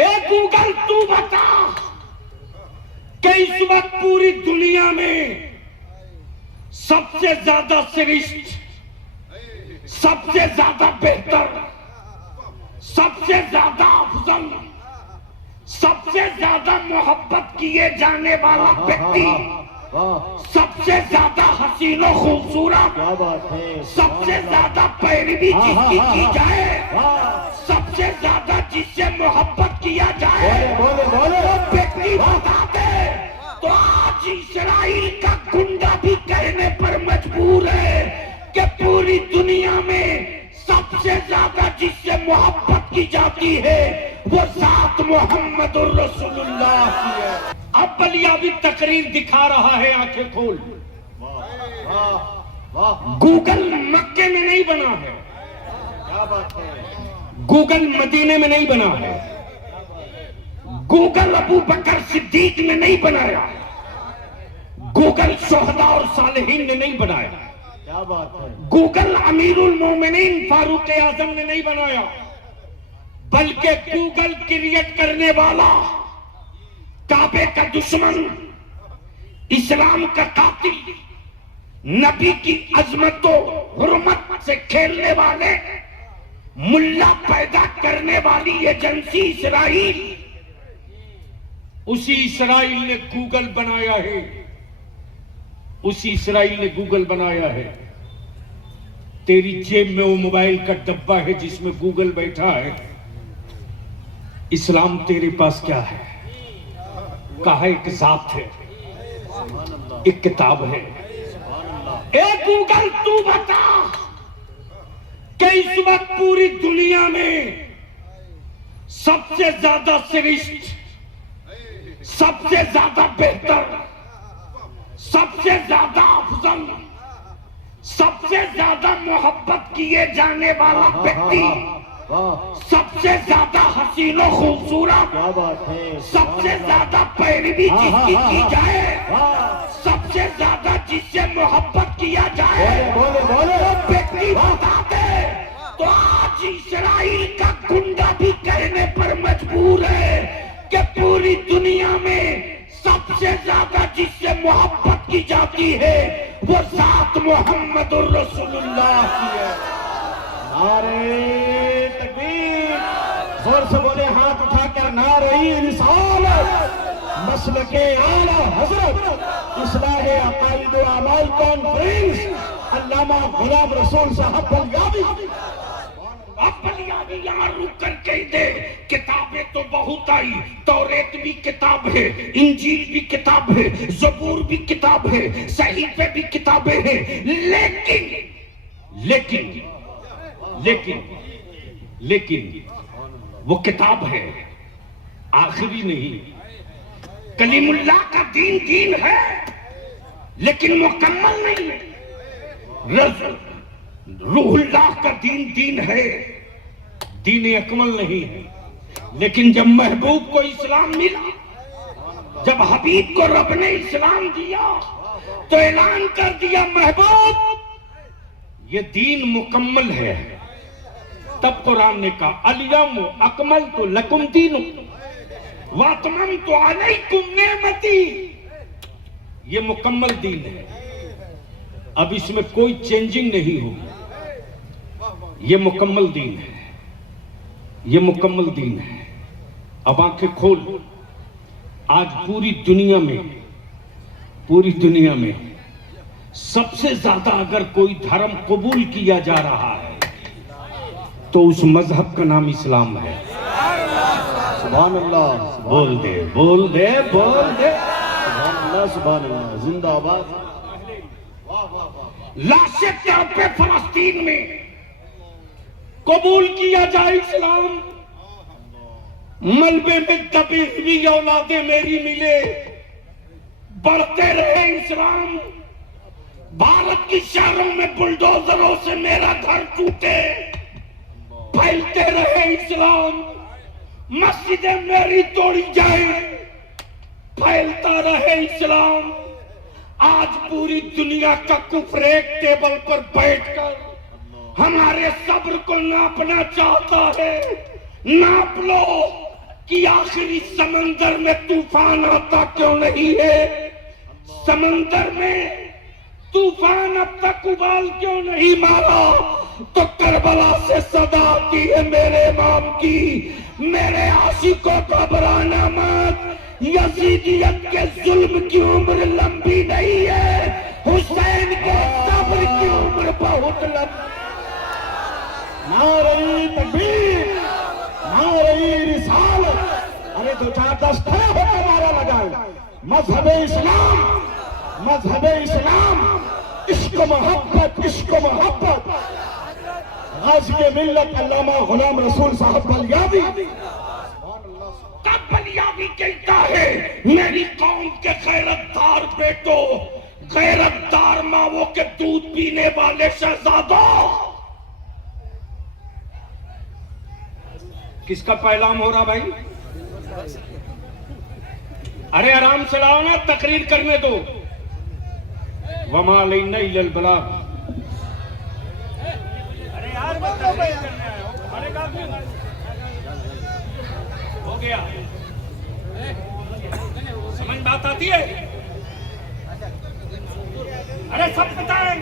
ए Google तू बता कि इस वक्त पूरी दुनिया में सबसे ज्यादा श्रेष्ठ, सबसे ज्यादा बेहतर, सबसे ज्यादा अफजल, सबसे ज्यादा मोहब्बत किए जाने वाला व्यक्ति, सबसे ज्यादा हसीनो खूबसूरत, सबसे ज्यादा पैरवी जिसकी की जाए, सबसे ज्यादा जिससे मोहब्बत किया जाए, वो व्यक्ति बता दे तो आज इस्राइल का गुंडा भी कहने पर मजबूर है कि पूरी दुनिया में सबसे ज्यादा जिससे मोहब्बत की जाती है वो ज़ात मोहम्मद रसूलुल्लाह की है। अब बलियावी तकरीर दिखा रहा है, आंखें खोल। गूगल मक्के में नहीं बना है, क्या बात है। गूगल मदीने में नहीं बना है, गूगल अबू बकर सिद्दीक ने नहीं बनाया, गूगल शोहदा और सालिहीन ने नहीं बनाया, क्या बात है। गूगल अमीरुल मोमिनीन फारूक आजम ने नहीं बनाया, बल्कि गूगल क्रिएट करने वाला, काबे का दुश्मन, इस्लाम का कातिल, नबी की अजमतों हुर्मत से खेलने वाले, मुल्ला पैदा करने वाली एजेंसी इस्राइल, उसी इस्राइल ने गूगल बनाया है, उसी इस्राइल ने गूगल बनाया है। तेरी जेब में वो मोबाइल का डब्बा है जिसमें गूगल बैठा है। इस्लाम तेरे पास क्या है? कहा एक जात है, एक किताब है। ए गूगल तू बता कि इस वक्त पूरी दुनिया में सबसे ज्यादा श्रेष्ठ, सबसे ज्यादा बेहतर, सबसे ज्यादा अफजल, सबसे ज्यादा मोहब्बत किए जाने वाला व्यक्ति, सबसे ज्यादा हसीनो खूबसूरत, सबसे ज्यादा पैरवी जिसकी की जाए, सबसे ज्यादा जिससे मोहब्बत किया जाए, वो व्यक्ति बता दे तो आज इस्राइल का गुंडा भी कहने पर मजबूर है कि पूरी दुनिया में सबसे ज्यादा जिससे मोहब्बत की जाती है वो ज़ात मोहम्मद रसूलुल्लाह की है। नारे तकबीर, जोर से बोले, हाथ उठाकर नारे रिसालत, मसलके आला हजरत, इस्लाहे अकाइद व अमाल कॉन्फ्रेंस, अल्लामा गुलाम रसूल साहब बलियावी। अब बलियावी यहाँ रुक कर कह दे, किताबें तो बहुत आई, तौरेत भी किताब है, इंजील भी किताब है, ज़बूर भी किताब है, सहीफे भी किताबें हैं, लेकिन लेकिन लेकिन लेकिन वो किताब है, आखिरी नहीं। कलीमुल्लाह का दीन दीन है लेकिन मुकम्मल नहीं है। रूहुल्लाह का दीन दीन है, दीन अकमल नहीं है। लेकिन जब महबूब को इस्लाम मिला, जब हबीब को रब ने इस्लाम दिया तो ऐलान कर दिया, महबूब ये दीन मुकम्मल है। तब कुरान ने कहा, अल-यौम अकमलतु लकुम दीनुकुम व अतममतु अलैकुम निअमती, ये मुकम्मल दीन है, अब इसमें कोई चेंजिंग नहीं होगी। ये मुकम्मल दीन है, ये मुकम्मल दीन है। अब आंखें खोल, आज पूरी दुनिया में सबसे ज्यादा अगर कोई धर्म कबूल किया जा रहा है तो उस मजहब का नाम इस्लाम है। सुभान अल्लाह, बोल दे बोल दे बोल दे, सुभान अल्लाह, सुभान अल्लाह, जिंदाबाद। लाशें तड़पे फलस्तीन में, कबूल किया जाए इस्लाम। मलबे में दबी हुई औलादे मेरी मिले, बढ़ते रहे इस्लाम। भारत की शहरों में बुलडोजरों से मेरा घर टूटे, फैलते रहे इस्लाम। मस्जिदें मेरी तोड़ी जाए, फैलता रहे इस्लाम। आज पूरी दुनिया का कुफ्र एक टेबल पर बैठकर हमारे सब्र को नापना चाहता है। नाप लो, कि आखिर इस समंदर में तूफान आता क्यों नहीं है, समंदर में तूफान अब तक उबाल क्यों नहीं मारा। तो करबला से सदा आती है मेरे इमाम की, मेरे आशिकों को घबराना मत, यजीदियत के जुल्म की उम्र लंबी नहीं है, हुसैन के सब्र की उम्र बहुत लंबी। नारे तकबीर, नारे रिसालत। अरे 2 4 10 खड़े होकर नारा लगाए। मजहबे इस्लाम, मजहबे इस्लाम, इश्क मोहब्बत, इश्क मोहब्बत। गाज़ी मिल्लत अल्लामा गुलाम रसूल साहब बलियावी। तब बलियावी कहता है, मेरी कौम के गैरतदार बेटों, गैरतदार मावों के दूध पीने वाले शहजादों। किसका पैलाम हो रहा भाई? अरे आराम से लाओ ना, तकरीर करने दो। वमा अलैना इल्लल बलाग। अरे यार मैं तकरीर करने आया हूं, अरे काफी हो गया। समझ बात आती है? अरे सब पता है,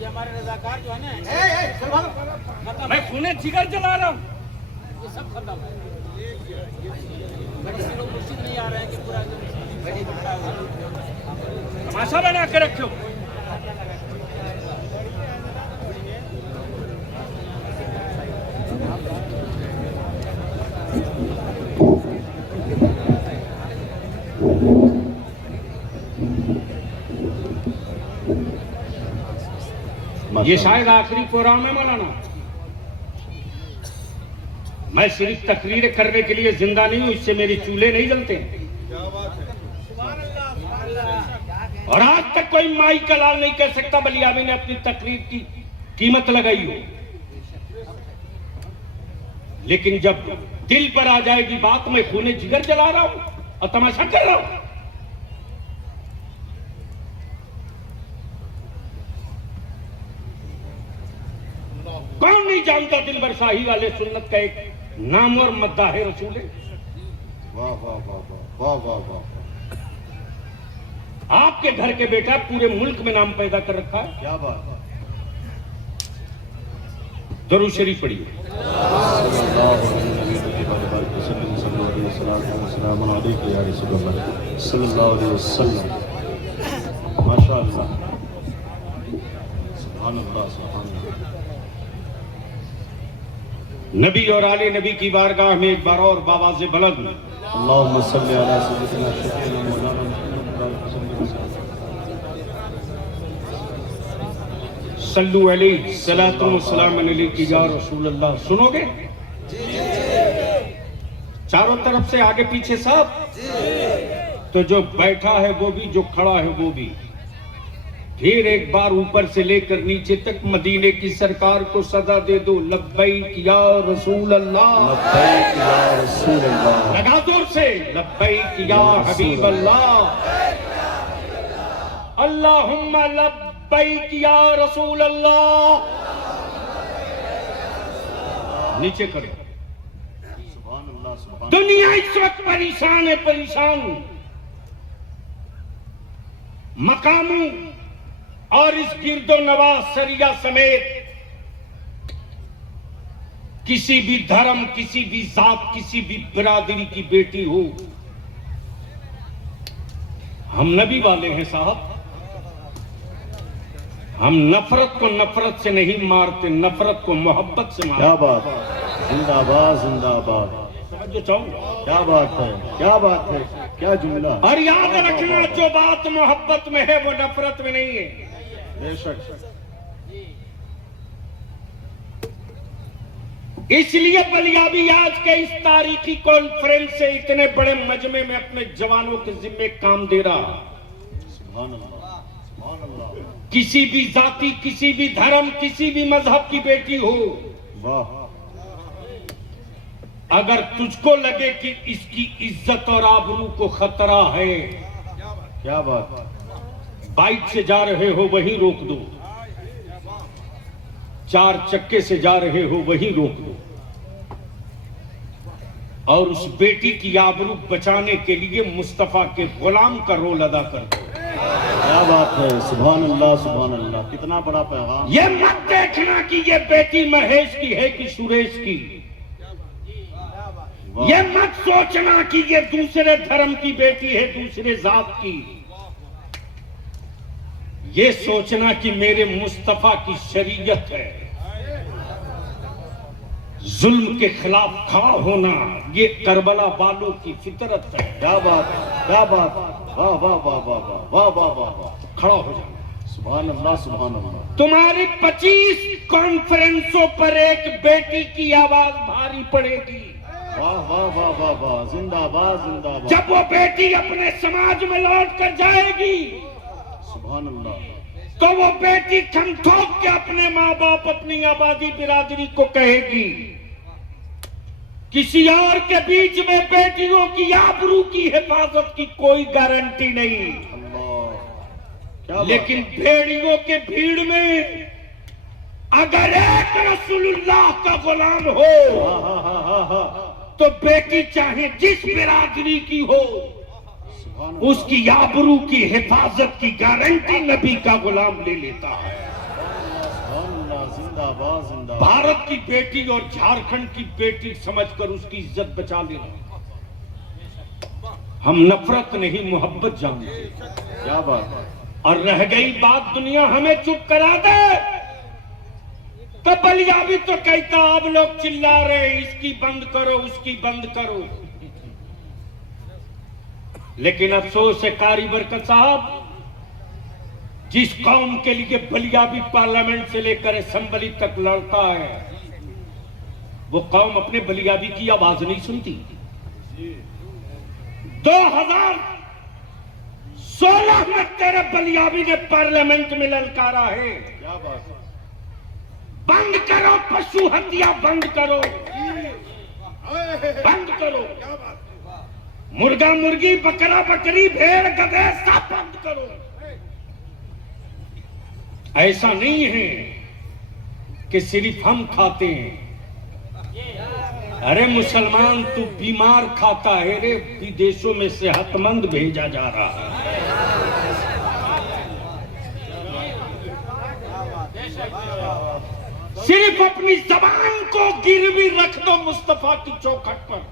ये हमारे रजाकार जो है ना, मैं खूने जिगर जला रहा हूं। ये सब खत्म है। किसी लोग मुर्शिद नहीं आ रहे हैं कि पूरा तमाशा बना के रखो। ये शायद आखिरी प्रोग्राम है मौलाना। मैं सिर्फ तकरीर करने के लिए जिंदा नहीं हूं, इससे मेरे चूल्हे नहीं जलते। और आज तक कोई माई का लाल नहीं कह सकता बलियावी ने अपनी तकरीर की कीमत लगाई हो। लेकिन जब दिल पर आ जाएगी बात, मैं खूने जिगर जला रहा हूं और तमाशा कर रहा हूं। कौन नहीं जानता दिलबर शाही वाले सुन्नत का एक नाम और मद्दाह रसूल है। वाह वाह वाह वाह वाह वाह वाह। आपके घर के बेटा पूरे मुल्क में नाम पैदा कर रखा है। क्या बात। दरूद शरीफ पढ़िए। माशाअल्लाह, सुभान अल्लाह, सुभान अल्लाह। नबी और आले नबी की बारगाह में एक बार और बावाज़े बुलंद अल्लाहुम्मा सल्ली अला सय्यिदिना शफीना मौलाना सल्लु अलैहि सलातु व सलाम अलैहि या रसूल अल्लाह। सुनोगे? चारों तरफ से आगे पीछे सब, तो जो बैठा है वो भी, जो खड़ा है वो भी। फिर एक बार ऊपर से लेकर नीचे तक मदीने की सरकार को सदा दे दो, लब्बैक या रसूल अल्लाह, लब्बैक या रसूल अल्लाह। लगा जोर से, लब्बैक या हबीब अल्लाह, अल्लाहुम्मा लब्बैक या रसूल अल्लाह। नीचे करो। सुभान अल्लाह, सुभान। दुनिया इस वक्त परेशान है, परेशान। मकामों और इस गिरदो नवाज सरिया समेत किसी भी धर्म, किसी भी जात, किसी भी बिरादरी की बेटी हो, हम नबी वाले हैं साहब। हम नफरत को नफरत से नहीं मारते, नफरत को मोहब्बत से मारते। क्या बात। जिंदाबाद, जिंदाबाद। समझो चाहूंगा। क्या बात है, क्या बात है, क्या जुमला। और याद रखना, जो बात मोहब्बत में है वो नफरत में नहीं है। बेशक। इसलिए बलियावी आज के इस तारीखी कॉन्फ्रेंस से इतने बड़े मजमे में अपने जवानों के जिम्मे काम दे रहा। सुभान अल्लाह, सुभान अल्लाह। किसी भी जाति, किसी भी धर्म, किसी भी मजहब की बेटी हो, वाह। अगर तुझको लगे कि इसकी इज्जत और आबरू को खतरा है, क्या बात। बाइक से जा रहे हो वहीं रोक दो, 4 चक्के से जा रहे हो वहीं रोक दो। और उस बेटी की आबरू बचाने के लिए मुस्तफा के गुलाम का रोल अदा कर दो। क्या बात है, सुभान अल्लाह सुभान अल्लाह, कितना बड़ा पैगाम। ये मत देखना कि ये बेटी महेश की है कि सुरेश की, ये मत सोचना कि ये दूसरे धर्म की बेटी है, दूसरे जात की। ये सोचना कि मेरे मुस्तफा की शरीयत है। जुल्म के खिलाफ खड़ा होना ये करबला वालों की फितरत है। क्या बात, क्या बात, वाह वाह वाह वाह वाह वाह वाह वाह, खड़ा हो जाना। सुभान अल्लाह सुभान अल्लाह। तुम्हारी 25 कॉन्फ्रेंसों पर एक बेटी की आवाज भारी पड़ेगी। वाह वाह वाह वाह वाह, जिंदाबाद जिंदाबाद। जब वो बेटी अपने समाज में लौट कर जाएगी, सुभान अल्लाह, तो वो बेटी खम ठोक के अपने माँ बाप, अपनी आबादी बिरादरी को कहेगी, किसी और के बीच में बेटियों की आबरू की हिफाजत की कोई गारंटी नहीं। क्या लेकिन भेड़ियों के भीड़ में अगर एक रसूलुल्लाह का गुलाम हो, तो बेटी चाहे जिस बिरादरी की हो, उसकी आबरू की हिफाजत की गारंटी नबी का गुलाम ले लेता है। जिंदाबाद जिंदाबाद। भारत की बेटी और झारखंड की बेटी समझकर उसकी इज्जत बचा लेना। हम नफरत नहीं मोहब्बत जानते। क्या बात। और रह गई बात दुनिया हमें चुप करा दे, तो बलिया भी तो कहता अब लोग चिल्ला रहे इसकी बंद करो उसकी बंद करो। लेकिन अफसोस है कारी बरकत साहब, जिस कौम के लिए बलिया भी पार्लियामेंट से लेकर असेंबली तक लड़ता है, वो कौम अपने बलियाबी की आवाज नहीं सुनती। 2016 में तेरे बलियाबी ने पार्लियामेंट में ललकारा है, क्या बात। बंद करो पशु हत्या, बंद करो, बंद करो, मुर्गा मुर्गी बकरा बकरी भेड़ गधे सब बंद करो। ऐसा नहीं है कि सिर्फ हम खाते हैं। अरे मुसलमान तू बीमार खाता है रे, विदेशों में सेहतमंद भेजा जा रहा है। सिर्फ अपनी जबान को गिरवी रख दो मुस्तफा की चौखट पर,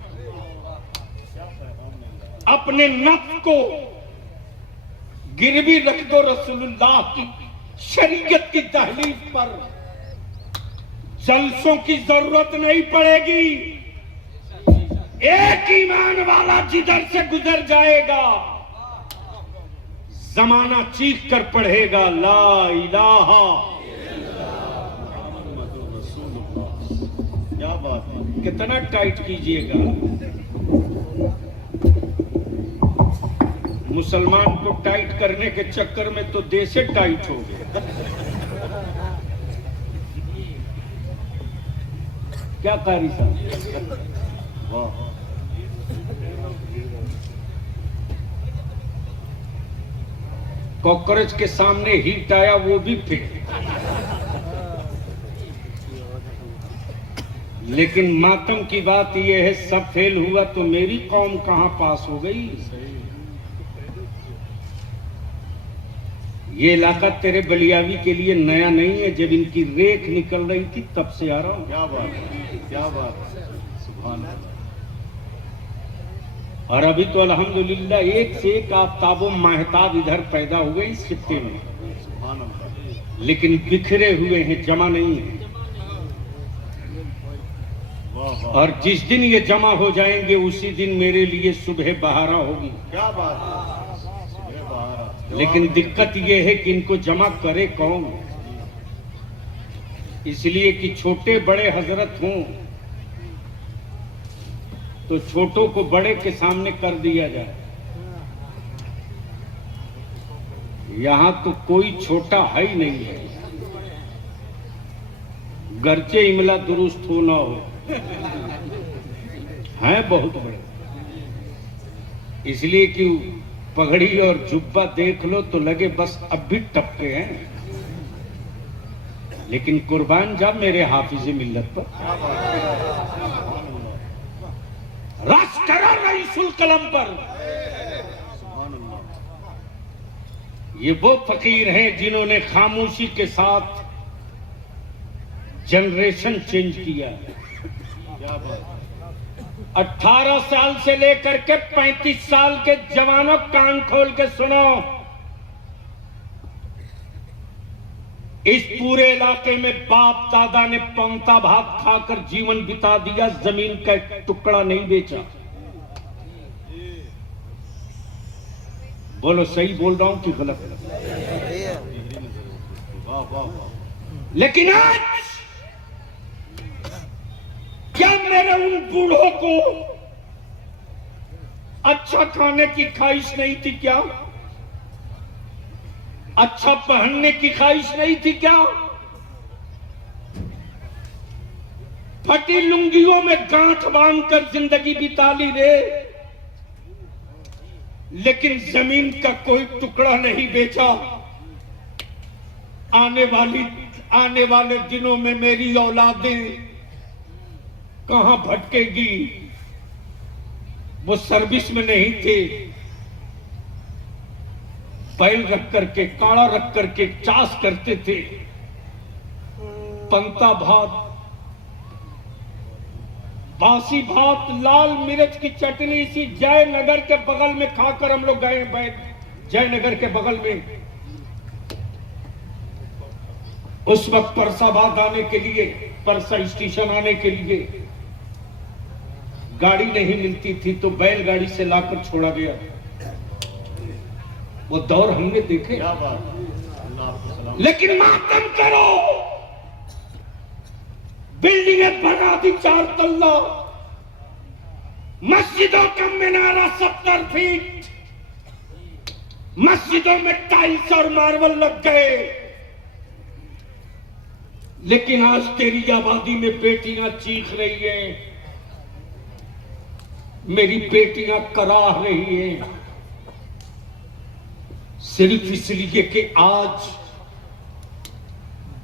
अपने नफ्स को गिरवी रख दो रसूलुल्लाह की शरीयत की तहलीफ पर, जलसों की जरूरत नहीं पड़ेगी। एक ईमान वाला जिधर से गुजर जाएगा, जमाना चीख कर पढ़ेगा ला इलाहा। क्या बात है। कितना टाइट कीजिएगा, मुसलमान को टाइट करने के चक्कर में तो देश टाइट हो गया। क्या कारी साहब, वाह। कॉकरोच के सामने हीट आया वो भी फेल। लेकिन मातम की बात यह है, सब फेल हुआ तो मेरी कौम कहां पास हो गई। ये इलाका तेरे बलियावी के लिए नया नहीं है, जब इनकी रेख निकल रही थी तब से आ रहा हूं। क्या बात है, क्या बात है, सुभान अल्लाह। और अभी तो अल्हम्दुलिल्लाह एक से एक आफ्ताबो महताब इधर पैदा हुए इस खित्ते में, सुभान अल्लाह। लेकिन बिखरे हुए हैं, जमा नहीं है। वाह वाह। और जिस दिन ये जमा हो जाएंगे उसी दिन मेरे लिए सुबह बहारा होगी। क्या बात है, सुबह बहारा। लेकिन दिक्कत यह है कि इनको जमा करे कौन, इसलिए कि छोटे बड़े हजरत हों तो छोटों को बड़े के सामने कर दिया जाए। यहां तो कोई छोटा है ही नहीं है, गर्चे इमला दुरुस्त हो ना हो, हैं बहुत बड़े। इसलिए कि पगड़ी और जुब्बा देख लो तो लगे बस अब भी टपके हैं, लेकिन कुर्बान जा मेरे हाफिज मिल्लत पर। बारिशुल कलम पर। ये वो फकीर हैं जिन्होंने खामोशी के साथ जनरेशन चेंज किया। 18 साल से लेकर के 35 साल के जवानों, कान खोल के सुनो, इस पूरे इलाके में बाप दादा ने पंक्ता भात खाकर जीवन बिता दिया, जमीन का एक टुकड़ा नहीं बेचा। बोलो सही बोल रहा हूं कि गलत? लेकिन आज क्या मेरे उन बूढ़ों को अच्छा खाने की ख्वाहिश नहीं थी क्या? अच्छा पहनने की ख्वाहिश नहीं थी क्या? फटी लुंगियों में गांठ बांधकर जिंदगी बिता ली रे, लेकिन जमीन का कोई टुकड़ा नहीं बेचा। आने वाले दिनों में मेरी औलादें कहां भटकेगी? वो सर्विस में नहीं थे, बैल रख करके, काड़ा रख करके चास करते थे। पंता भात, बासी भात, लाल मिर्च की चटनी इसी जयनगर के बगल में खाकर हम लोग गए। जयनगर के बगल में उस वक्त परसाबाद आने के लिए, परसा स्टेशन आने के लिए गाड़ी नहीं मिलती थी, तो बैलगाड़ी से लाकर छोड़ा गया। वो दौर हमने देखे। लेकिन मातम करो, बिल्डिंगें बना दी 4 तल्ला, मस्जिदों का मीनारा 70 फीट, मस्जिदों में टाइल्स और मार्बल लग गए। लेकिन आज तेरी आबादी में बेटियां चीख रही हैं, मेरी बेटियां कराह रही हैं, सिर्फ इसलिए कि आज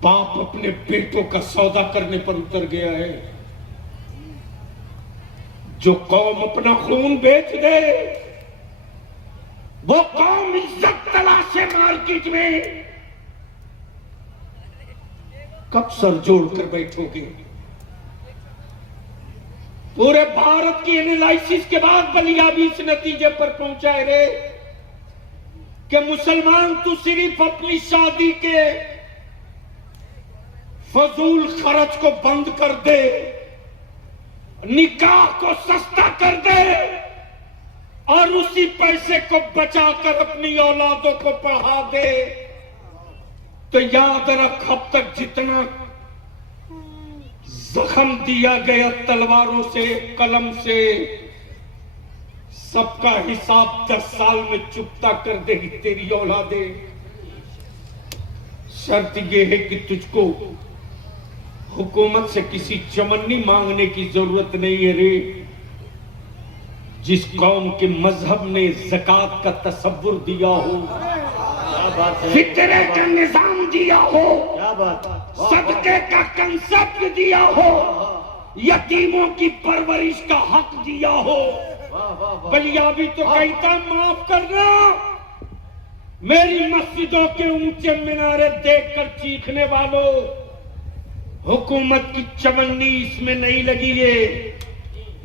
बाप अपने बेटों का सौदा करने पर उतर गया है। जो कौम अपना खून बेच दे, वो कौम इज्जत तलाशे मार्केट में। कब सर जोड़कर बैठोगे? पूरे भारत की एनालिसिस के बाद बलिया भी इस नतीजे पर पहुंचा है रे कि मुसलमान तू सिर्फ अपनी शादी के फजूल खर्च को बंद कर दे, निकाह को सस्ता कर दे और उसी पैसे को बचाकर अपनी औलादों को पढ़ा दे, तो याद रख, अब तक जितना जख्म दिया गया तलवारों से, कलम से, सबका हिसाब 10 साल में चुकता कर देगी तेरी औलादें। शर्त यह है कि तुझको हुकूमत से किसी चमन्नी मांगने की जरूरत नहीं है रे। जिस कौम के मजहब ने ज़कात का तसव्वुर दिया हो, फितरे का निजाम दिया हो, सदके का कंसेप्ट दिया हो, यतीमों की परवरिश का हक दिया हो, बलिया भी तो कहता माफ करना, मेरी मस्जिदों के ऊंचे मीनारे देखकर चीखने वालों, हुकूमत की चमन्नी इसमें नहीं लगी है,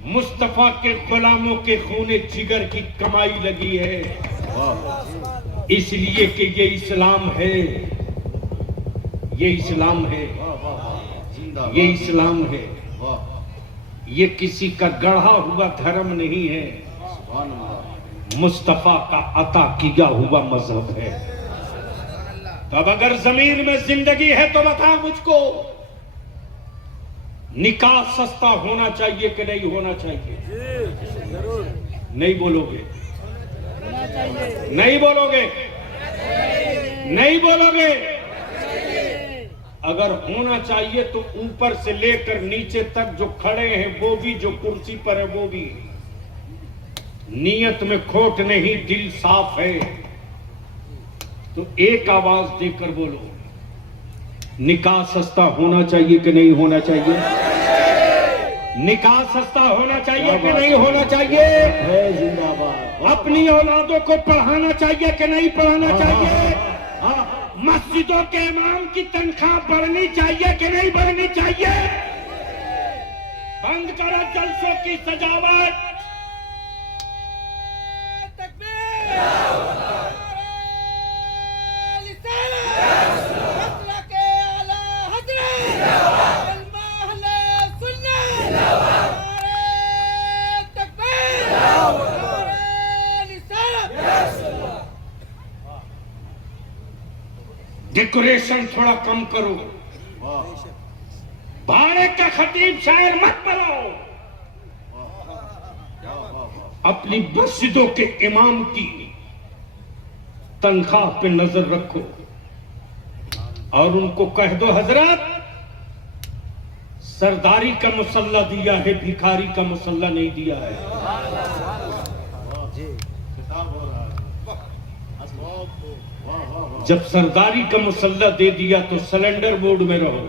मुस्तफा के गुलामों के खूने जिगर की कमाई लगी है। इसलिए कि ये इस्लाम है, ये इस्लाम है, ये इस्लाम है, ये किसी का गढ़ा हुआ धर्म नहीं है, मुस्तफा का अता किया हुआ मजहब है। तो अब अगर जमीन में जिंदगी है तो बता मुझको, निकाह सस्ता होना चाहिए कि नहीं होना चाहिए? नहीं बोलोगे? नहीं बोलोगे? नहीं बोलोगे? अगर होना चाहिए तो ऊपर से लेकर नीचे तक जो खड़े हैं वो भी, जो कुर्सी पर है वो भी, नीयत में खोट नहीं, दिल साफ है तो एक आवाज देकर बोलो, निकाह सस्ता होना चाहिए कि नहीं होना चाहिए? निकाह सस्ता होना चाहिए कि नहीं होना चाहिए? अपनी औलादों को पढ़ाना चाहिए कि नहीं पढ़ाना चाहिए? मस्जिदों के इमाम की तनख्वाह बढ़नी चाहिए कि नहीं बढ़नी चाहिए? बंद करो जलसों की सजावट। डेकोरेशन थोड़ा कम करो। भाड़े का खतीब शायर मत बनाओ। अपनी मस्जिदों के इमाम की तनख्वाह पे नजर रखो और उनको कह दो, हजरत सरदारी का मुसल्ला दिया है, भिखारी का मुसल्ला नहीं दिया है। जब सरदारी का मुसल्ला दे दिया तो सिलेंडर मोड में रहो।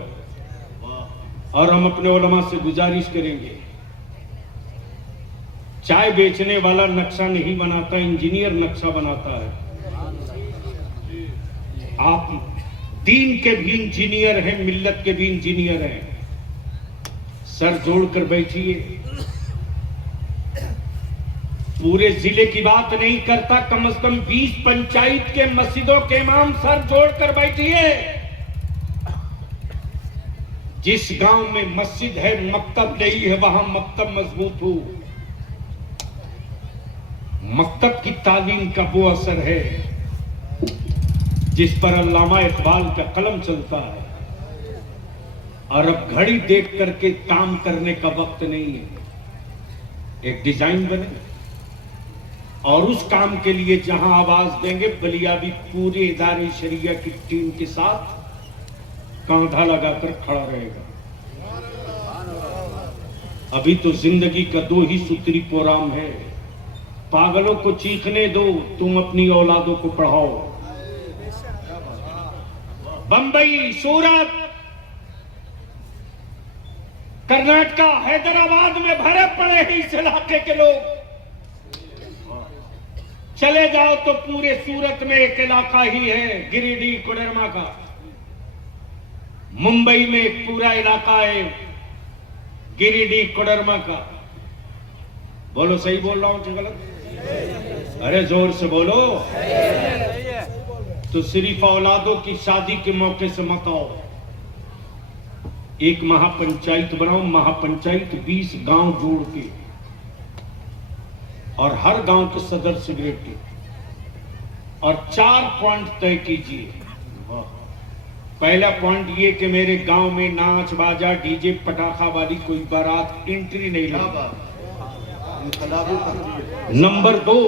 और हम अपने उलमा से गुजारिश करेंगे, चाय बेचने वाला नक्शा नहीं बनाता, इंजीनियर नक्शा बनाता है। आप दीन के भी इंजीनियर हैं, मिल्लत के भी इंजीनियर हैं। सर जोड़कर बैठिए। पूरे जिले की बात नहीं करता, कम से कम 20 पंचायत के मस्जिदों के इमाम सर जोड़कर बैठिए। जिस गांव में मस्जिद है, मकतब नहीं है, वहां मकतब मजबूत हो। मकतब की तालीम का वो असर है जिस पर अल्लामा इकबाल का कलम चलता है। और अब घड़ी देख करके काम करने का वक्त नहीं है। एक डिजाइन बने और उस काम के लिए जहां आवाज देंगे, बलियाबी पूरे इदारे शरिया की टीम के साथ कांधा लगाकर खड़ा रहेगा। अभी तो जिंदगी का 2 ही सूत्री प्रोग्राम है। पागलों को चीखने दो, तुम अपनी औलादों को पढ़ाओ। बंबई, सूरत, कर्नाटका, हैदराबाद में भरे पड़े हैं इस इलाके के लोग। चले जाओ तो पूरे सूरत में एक इलाका ही है गिरिडीह कोडरमा का। मुंबई में एक पूरा इलाका है गिरिडीह कोडरमा का। बोलो सही बोल रहा हूं कि गलत? अरे जोर से बोलो। तो सिर्फ औलादों की शादी के मौके से मत आओ। एक महापंचायत बनाओ। महापंचायत 20 गांव जोड़ के, और हर गांव के सदर सेक्रेटरी, और 4 पॉइंट तय कीजिए। पहला पॉइंट ये कि मेरे गांव में नाच बाजा डीजे पटाखा वाली कोई बारात एंट्री नहीं लगी। नंबर 2,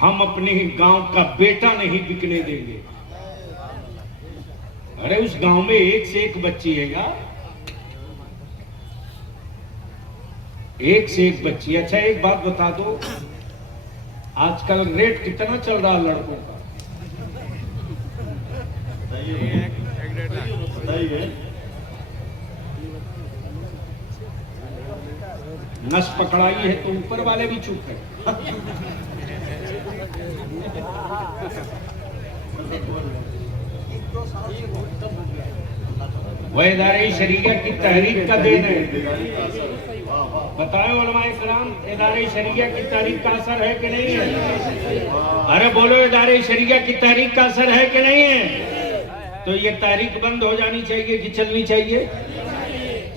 हम अपने गांव का बेटा नहीं बिकने देंगे। अरे उस गांव में एक से एक बच्ची है यार, एक से एक बच्ची। अच्छा एक बात बता दो, आजकल रेट कितना चल रहा है लड़कों का? नस पकड़ाई है तो ऊपर वाले भी चुप है। वह इदारे शरीया की तहरीक का देन है। बताओ उलमाए इस्लाम, इदारे शरीया की तहरीक का असर है कि नहीं है? अरे बोलो, इदारे शरीया की तहरीक का असर है कि नहीं है? तो ये तहरीक बंद हो जानी चाहिए कि चलनी चाहिए?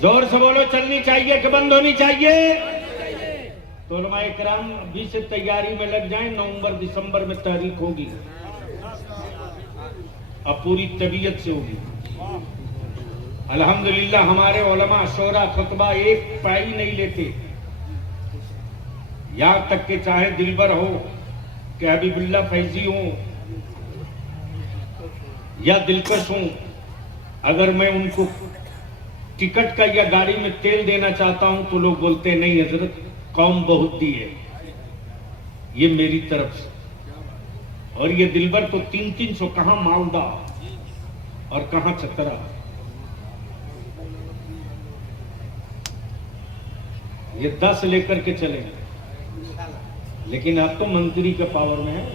जोर से बोलो, चलनी चाहिए कि बंद होनी चाहिए? तो उलमाए किराम अभी से तैयारी में लग जाएं। नवंबर दिसंबर में तहरीक होगी, अब पूरी तबीयत से होगी। अल्हम्दुलिल्लाह हमारे उलमा शोरा खुतबा एक पाई नहीं लेते। यहां तक के चाहे दिलबर हो कि हबीबुल्लाह फैजी हो या दिलकश हो, अगर मैं उनको टिकट का या गाड़ी में तेल देना चाहता हूं तो लोग बोलते नहीं हजरत, कौम बहुत दी है, ये मेरी तरफ से। और ये दिलबर तो 300 कहां मालदा और कहां चतरा। ये 10 लेकर के चलेंगे। लेकिन अब तो मंत्री के पावर में है।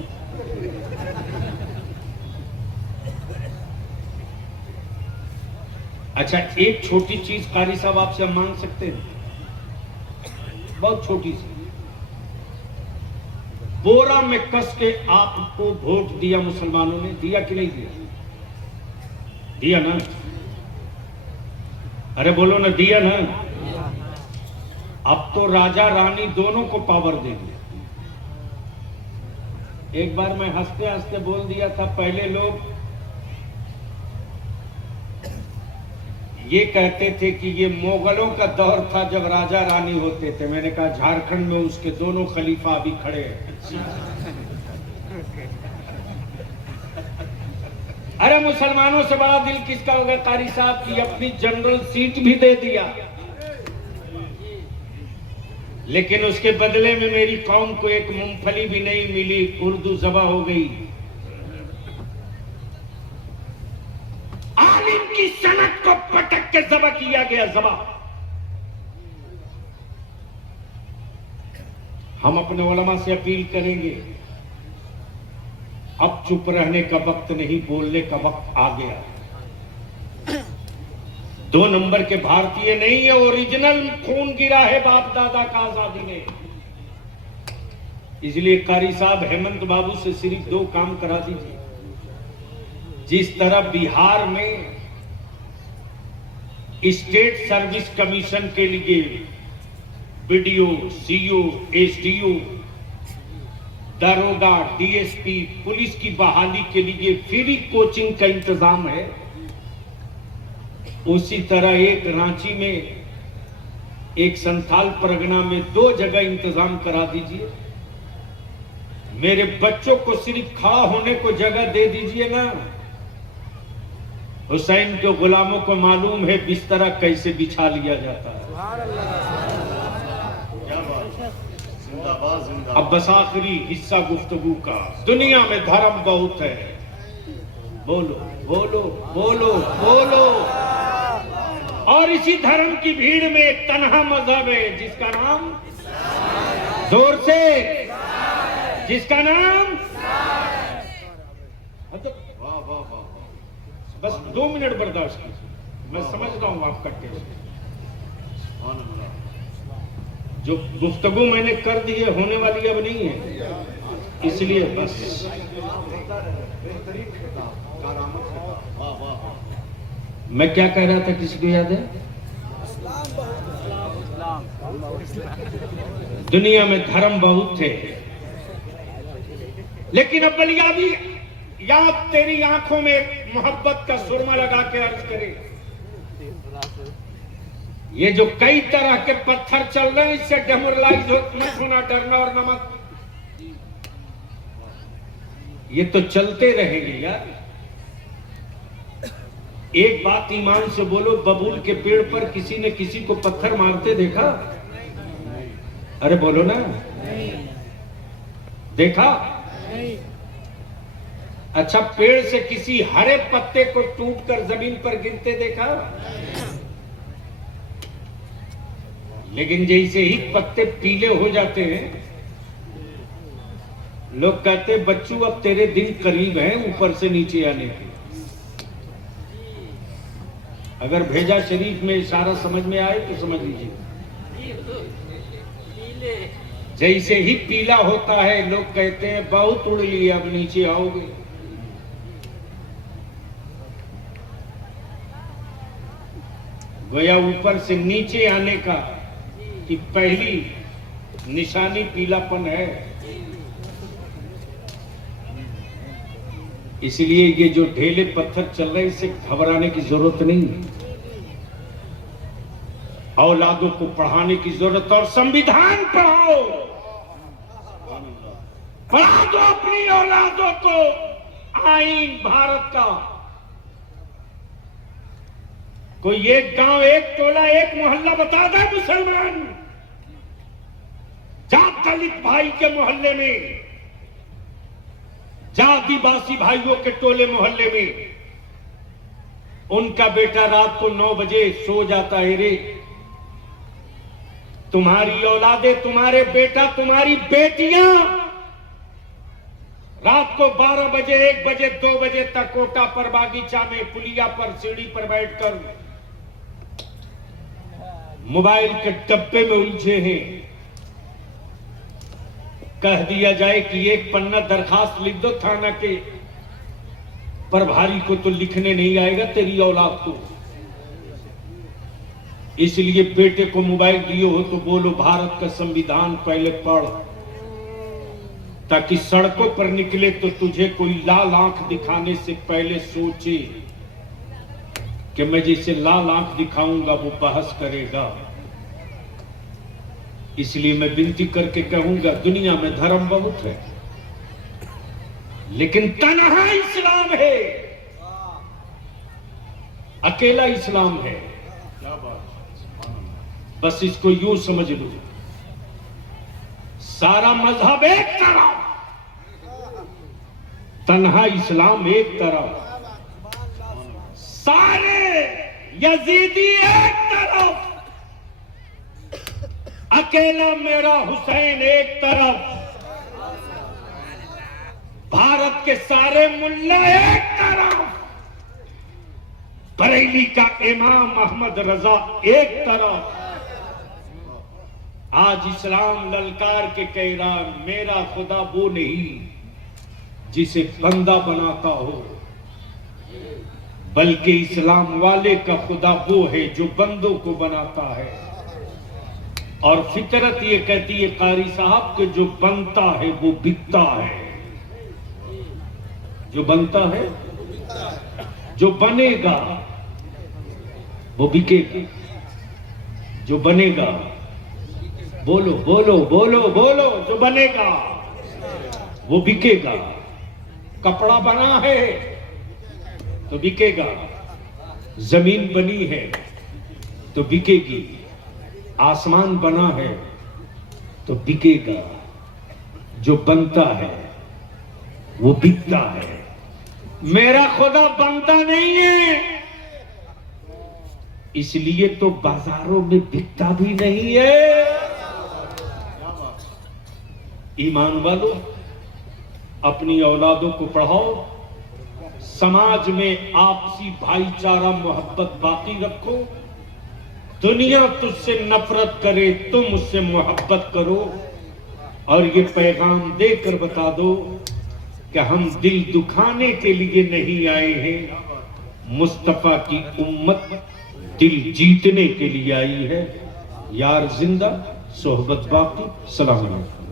अच्छा, एक छोटी चीज कारी साहब आपसे हम मांग सकते हैं, बहुत छोटी सी। बोरा में कस के आपको वोट दिया मुसलमानों ने, दिया कि नहीं दिया? दिया ना? अरे बोलो ना, दिया ना? अब तो राजा रानी दोनों को पावर दे दिया। एक बार मैं हंसते हंसते बोल दिया था, पहले लोग ये कहते थे कि ये मोगलों का दौर था जब राजा रानी होते थे। मैंने कहा झारखंड में उसके दोनों खलीफा अभी खड़े हैं। अरे मुसलमानों से बड़ा दिल किसका होगा कारी साहब की अपनी जनरल सीट भी दे दिया, लेकिन उसके बदले में मेरी कौम को एक मूंगफली भी नहीं मिली, उर्दू ज़बा हो गई। आलिम की सनत को पटक के ज़बा किया गया, ज़बा। हम अपने उलमा से अपील करेंगे, अब चुप रहने का वक्त नहीं, बोलने का वक्त आ गया। 2 नंबर के भारतीय नहीं है, ओरिजिनल खून गिरा है बाप दादा का आजादी में। इसलिए कारी साहब हेमंत बाबू से सिर्फ 2 काम करा दीजिए। जिस तरह बिहार में स्टेट सर्विस कमीशन के लिए बीडीओ, सीओ, एसडीओ, दरोगा, डीएसपी, पुलिस की बहाली के लिए फ्री कोचिंग का इंतजाम है, उसी तरह एक रांची में, एक संथाल परगना में 2 जगह इंतजाम करा दीजिए। मेरे बच्चों को सिर्फ खड़ा होने को जगह दे दीजिए ना। हुसैन के गुलामों को मालूम है बिस्तरा कैसे बिछा लिया जाता है। अब बस आखिरी हिस्सा गुफ्तगू का, दुनिया में धर्म बहुत है, बोलो बोलो बोलो बोलो। और इसी धर्म की भीड़ में एक तन्हा मजहब है जिसका नाम, जोर से, जिसका नाम, वाह वाह वाह, बस 2 मिनट बर्दाश्त कीजिए, मैं समझ रहा हूं आपका टेस्ट। जो गुफ्तगू मैंने कर दी है होने वाली अब नहीं है, इसलिए बस। मैं क्या कह रहा था, किसी को याद है? दुनिया में धर्म बहुत थे, लेकिन अब बलियाबी या तेरी आंखों में मोहब्बत का सुरमा लगा के अर्ज करे, ये जो कई तरह के पत्थर चल रहे हैं इससे डेमोरलाइज मत होना, डरना और नमक, ये तो चलते रहेंगे यार। एक बात ईमान से बोलो, बबूल के पेड़ पर किसी ने किसी को पत्थर मारते देखा? अरे बोलो ना, देखा? अच्छा, पेड़ से किसी हरे पत्ते को टूटकर जमीन पर गिरते देखा? लेकिन जैसे ही पत्ते पीले हो जाते हैं, लोग कहते बच्चू अब तेरे दिन करीब हैं ऊपर से नीचे आने के। अगर भेजा शरीफ में इशारा समझ में आए तो समझ लीजिए, जैसे ही पीला होता है लोग कहते हैं बहुत उड़ लिए अब नीचे आओगे। गोया ऊपर से नीचे आने का कि पहली निशानी पीलापन है। इसलिए ये जो ढेले पत्थर चल रहे हैं इससे घबराने की जरूरत नहीं है। औलादों को पढ़ाने की जरूरत, और संविधान पढ़ाओ, पढ़ा दो अपनी औलादों को आईन भारत का। कोई एक गांव, एक टोला, एक मोहल्ला बता दे मुसलमान, जा दलित भाई के मोहल्ले में, जा आदिवासी भाइयों के टोले मोहल्ले में, उनका बेटा रात को 9 बजे सो जाता है रे, तुम्हारी औलादें, तुम्हारे बेटा, तुम्हारी बेटियां रात को 12 बजे, 1 बजे, 2 बजे तक कोटा पर, बागीचा में, पुलिया पर, सीढ़ी पर बैठकर मोबाइल के डब्बे में उलझे हैं। कह दिया जाए कि एक पन्ना दरखास्त लिख दो थाना के प्रभारी को, तो लिखने नहीं आएगा तेरी औलाद को। इसलिए बेटे को मोबाइल दिए हो तो बोलो भारत का संविधान पहले पढ़, ताकि सड़कों पर निकले तो तुझे कोई लाल आंख दिखाने से पहले सोचे कि मैं जिसे लाल आंख दिखाऊंगा वो बहस करेगा। इसलिए मैं विनती करके कहूंगा, दुनिया में धर्म बहुत है लेकिन तन्हा इस्लाम है, अकेला इस्लाम है। बस इसको यूं समझ लो, सारा मजहब एक तरफ, तन्हा इस्लाम एक तरफ, सारे यजीदी एक तरफ, अकेला मेरा हुसैन एक तरफ, भारत के सारे मुल्ला एक तरफ, बरेली का इमाम अहमद रजा एक तरफ। आज इस्लाम ललकार के कह रहा, मेरा खुदा वो नहीं जिसे बंदा बनाता हो, बल्कि इस्लाम वाले का खुदा वो है जो बंदों को बनाता है। और फितरत ये कहती है कारी साहब कि जो बनता है वो बिकता है, जो बनता है, जो बनेगा वो बिकेगा, जो बनेगा, बोलो बोलो बोलो बोलो, जो बनेगा वो बिकेगा। कपड़ा बना है तो बिकेगा, जमीन बनी है तो बिकेगी, आसमान बना है तो बिकेगा, जो बनता है वो बिकता है। मेरा खुदा बनता नहीं है, इसलिए तो बाजारों में बिकता भी नहीं है। ईमान वालों, अपनी औलादों को पढ़ाओ, समाज में आपसी भाईचारा मोहब्बत बाकी रखो। दुनिया तुझसे नफरत करे, तुम उससे मोहब्बत करो। और ये पैगाम देकर बता दो कि हम दिल दुखाने के लिए नहीं आए हैं, मुस्तफा की उम्मत दिल जीतने के लिए आई है। यार जिंदा, सोहबत बाकी। सलाम अलैकुम।